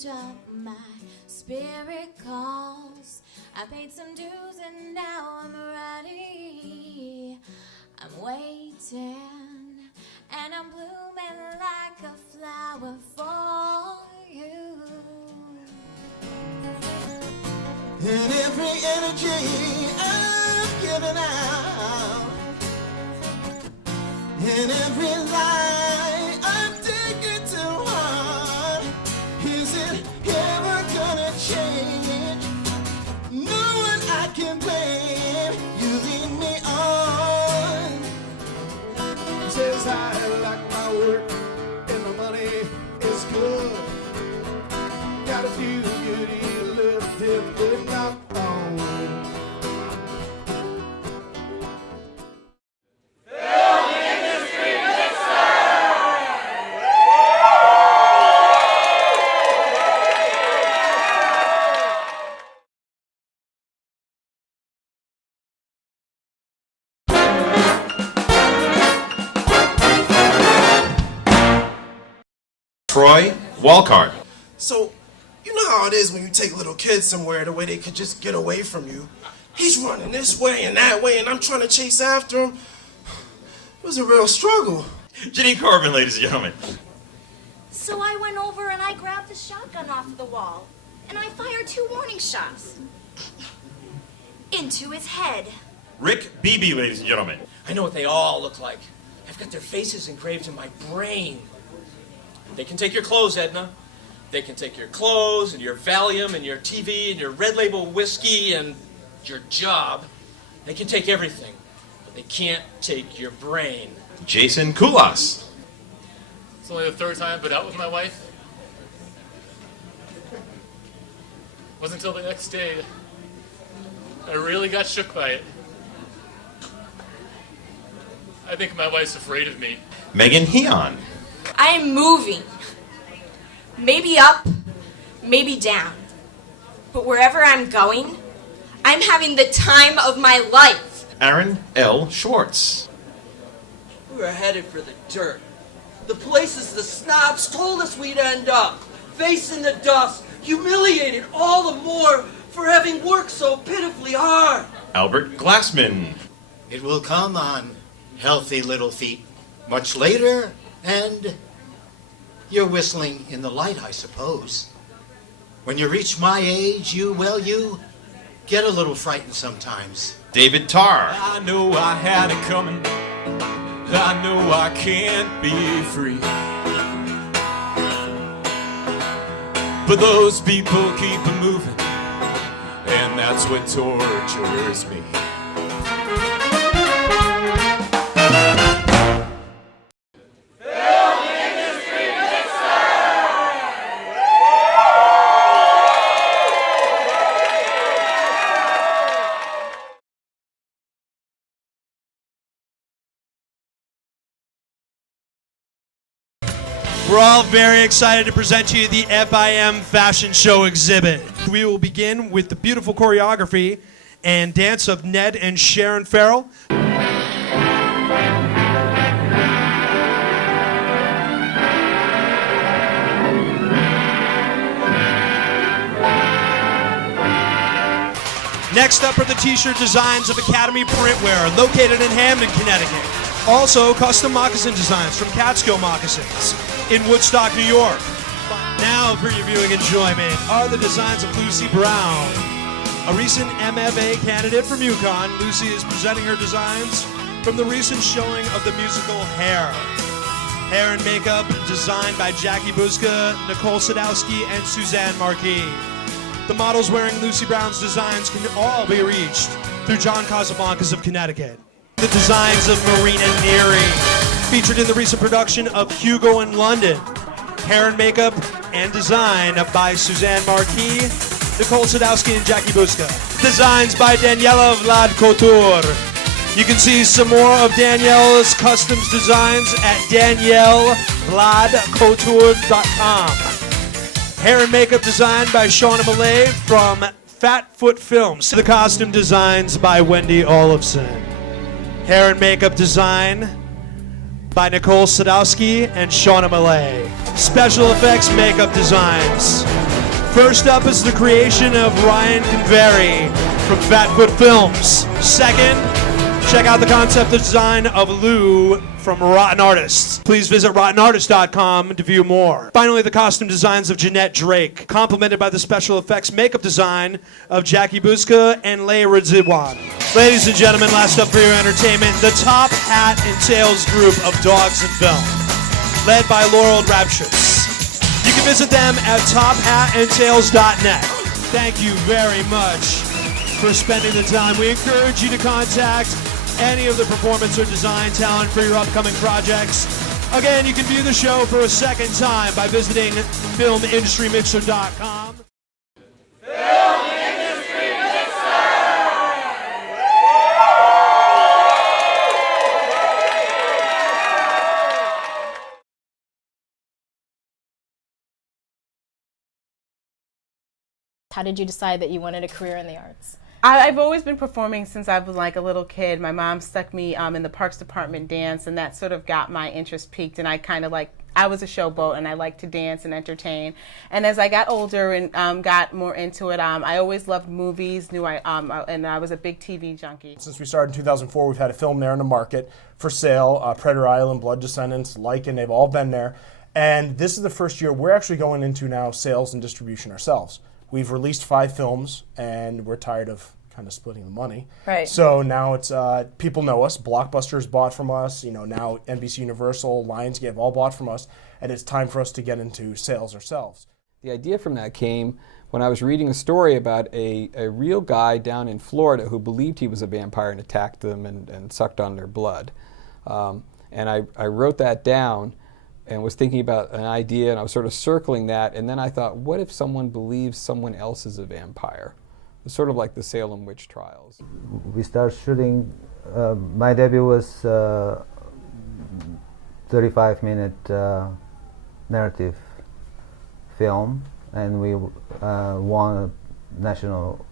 lift up my spirit calls. I paid some dues and now I'm ready. I'm waiting and I'm blooming like a flower for you. And every energy I've given out, and every lie I've taken to heart, is it ever gonna change? No one I can blame, you lead me on. Says I like my work and the money is good. Got a few goodies left in the knock on. Troy Walcart. So, you know how it is when you take little kids somewhere the way they could just get away from you. He's running this way and that way, and I'm trying to chase after him. It was a real struggle. Ginny Corbin, ladies and gentlemen. So I went over and I grabbed the shotgun off of the wall, and I fired 2 warning shots. Into his head. Rick Beebe, ladies and gentlemen. I know what they all look like. I've got their faces engraved in my brain. They can take your clothes, Edna. They can take your clothes and your Valium and your TV and your Red Label whiskey and your job. They can take everything, but they can't take your brain. Jason Koulas. It's only the 3rd time I've been out with my wife. Wasn't until the next day I really got shook by it. I think my wife's afraid of me. Megan Heon. I am moving. Maybe up, maybe down. But wherever I'm going, I'm having the time of my life. Aaron L. Schwartz. We were headed for the dirt. The places the snobs told us we'd end up. Facing the dust, humiliated all the more for having worked so pitifully hard. Albert Glassman. It will come on healthy little feet much later, and you're whistling in the light, I suppose. When you reach my age, you get a little frightened sometimes. David Tarr. I know I had it coming. I know I can't be free. But those people keep moving, and that's what tortures me. We're all very excited to present to you the FIM Fashion Show exhibit. We will begin with the beautiful choreography and dance of Ned and Sharon Farrell. Next up are the t-shirt designs of Academy Printwear, located in Hamden, Connecticut. Also, custom moccasin designs from Catskill Moccasins in Woodstock, New York. Now, for your viewing enjoyment, are the designs of Lucy Brown. A recent MFA candidate from UConn, Lucy is presenting her designs from the recent showing of the musical Hair. Hair and makeup designed by Jackie Buska, Nicole Sadowski, and Suzanne Marquis. The models wearing Lucy Brown's designs can all be reached through John Casablancas of Connecticut. The designs of Marina Neary, featured in the recent production of Hugo in London. Hair and makeup and design by Suzanne Marquis, Nicole Sadowski, and Jackie Buska. Designs by Daniela Vlad Couture. You can see some more of Danielle's customs designs at daniellevladcouture.com. Hair and makeup design by Shauna Millay from Fat Foot Films. The costume designs by Wendy Olafson. Hair and makeup design by Nicole Sadowski and Shauna Malay. Special effects makeup designs. First up is the creation of Ryan Convery from Fatfoot Films. Second, check out the concept design of Lou from Rotten Artists. Please visit rottenartist.com to view more. Finally, the costume designs of Jeanette Drake, complemented by the special effects makeup design of Jackie Buzka and Leigh Radzidwan. Ladies and gentlemen, last up for your entertainment, the Top Hat and Tails group of dogs in film, led by Laurel Raptress. You can visit them at tophatandtails.net. Thank you very much for spending the time. We encourage you to contact any of the performance or design talent for your upcoming projects. Again, you can view the show for a second time by visiting filmindustrymixer.com. How did you decide that you wanted a career in the arts? I've always been performing since I was like a little kid. My mom stuck me in the Parks Department dance, and that sort of got my interest peaked, and I kind of like, I was a showboat and I liked to dance and entertain. And as I got older and got more into it, I always loved movies, and I was a big TV junkie. Since we started in 2004, we've had a film there in the market for sale, Predator Island, Blood Descendants, Lycan, they've all been there. And this is the first year we're actually going into now sales and distribution ourselves. We've released 5 films, and we're tired of kind of splitting the money. Right. So now it's people know us. Blockbuster's bought from us. You know, now NBC Universal, Lionsgate have all bought from us, and it's time for us to get into sales ourselves. The idea from that came when I was reading a story about a real guy down in Florida who believed he was a vampire and attacked them and sucked on their blood. And I wrote that down and was thinking about an idea, and I was sort of circling that, and then I thought, what if someone believes someone else is a vampire? It's sort of like the Salem witch trials. We started shooting, my debut was 35-minute narrative film, and we won a national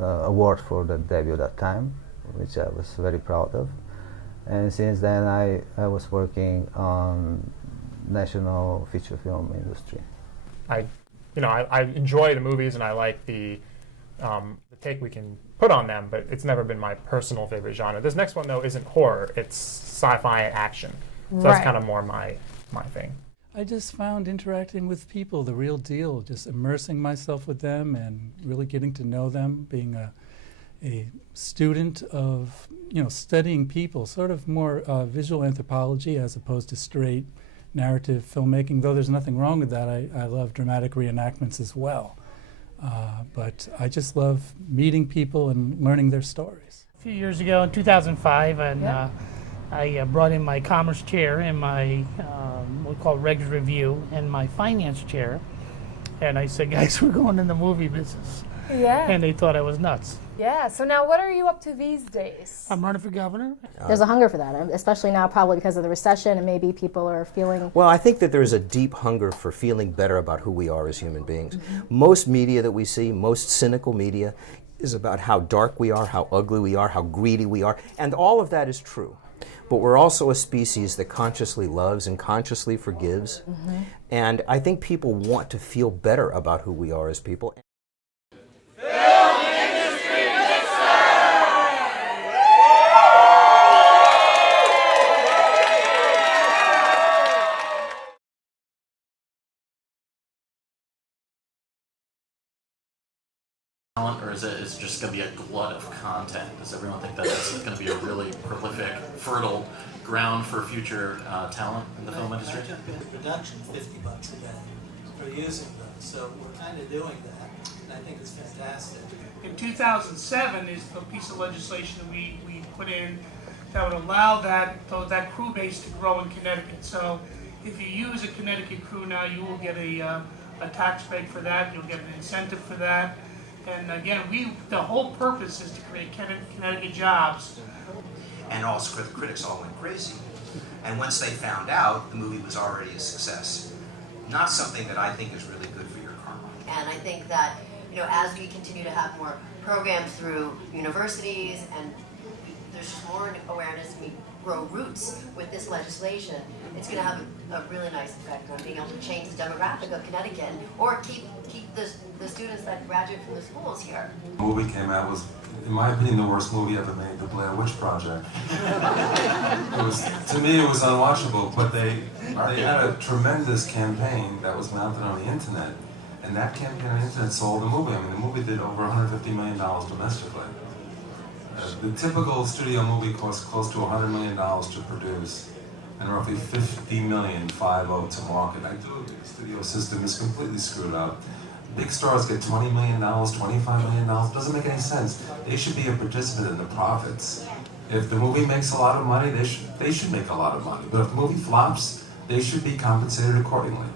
award for the debut that time, which I was very proud of. And since then, I was working on national feature film industry. I enjoy the movies, and I like the take we can put on them, but it's never been my personal favorite genre. This next one, though, isn't horror. It's sci-fi action. So that's kind of more my thing. I just found interacting with people the real deal, just immersing myself with them and really getting to know them, being a student of, studying people, sort of more visual anthropology as opposed to straight narrative filmmaking, though there's nothing wrong with that. I love dramatic reenactments as well. But I just love meeting people and learning their stories. A few years ago, in 2005, and I brought in my commerce chair and my, what we call Regs Review, and my finance chair. And I said, guys, we're going in the movie business. Yeah. And they thought I was nuts. Yeah, so now what are you up to these days? I'm running for governor. There's a hunger for that, especially now probably because of the recession, and maybe people are feeling... Well, I think that there's a deep hunger for feeling better about who we are as human beings. Most media that we see, most cynical media, is about how dark we are, how ugly we are, how greedy we are, and all of that is true. But we're also a species that consciously loves and consciously forgives, and I think people want to feel better about who we are as people. Or is it just going to be a glut of content? Does everyone think that it's going to be a really prolific, fertile ground for future talent in the film industry? Production, $50 a day for using them. So we're kind of doing that, and I think it's fantastic. In 2007 is the piece of legislation that we put in that would allow that crew base to grow in Connecticut. So if you use a Connecticut crew now, you will get a tax break for that. You'll get an incentive for that. And again, the whole purpose is to create Connecticut jobs. And also the critics all went crazy. And once they found out, the movie was already a success. Not something that I think is really good for your karma. And I think that, as we continue to have more programs through universities, and there's just more awareness and we grow roots with this legislation, it's going to have a really nice effect on being able to change the demographic of Connecticut or keep the students that graduate from the schools here. The movie came out was, in my opinion, the worst movie ever made, The Blair Witch Project. To me, it was unwatchable, but they had a tremendous campaign that was mounted on the internet, and that campaign on the internet sold the movie. I mean, the movie did over $150 million domestically. The typical studio movie costs close to $100 million to produce, and roughly $50 million to market. I do agree the studio system is completely screwed up. Big stars get $20 million, $25 million, doesn't make any sense. They should be a participant in the profits. If the movie makes a lot of money, they should make a lot of money. But if the movie flops, they should be compensated accordingly.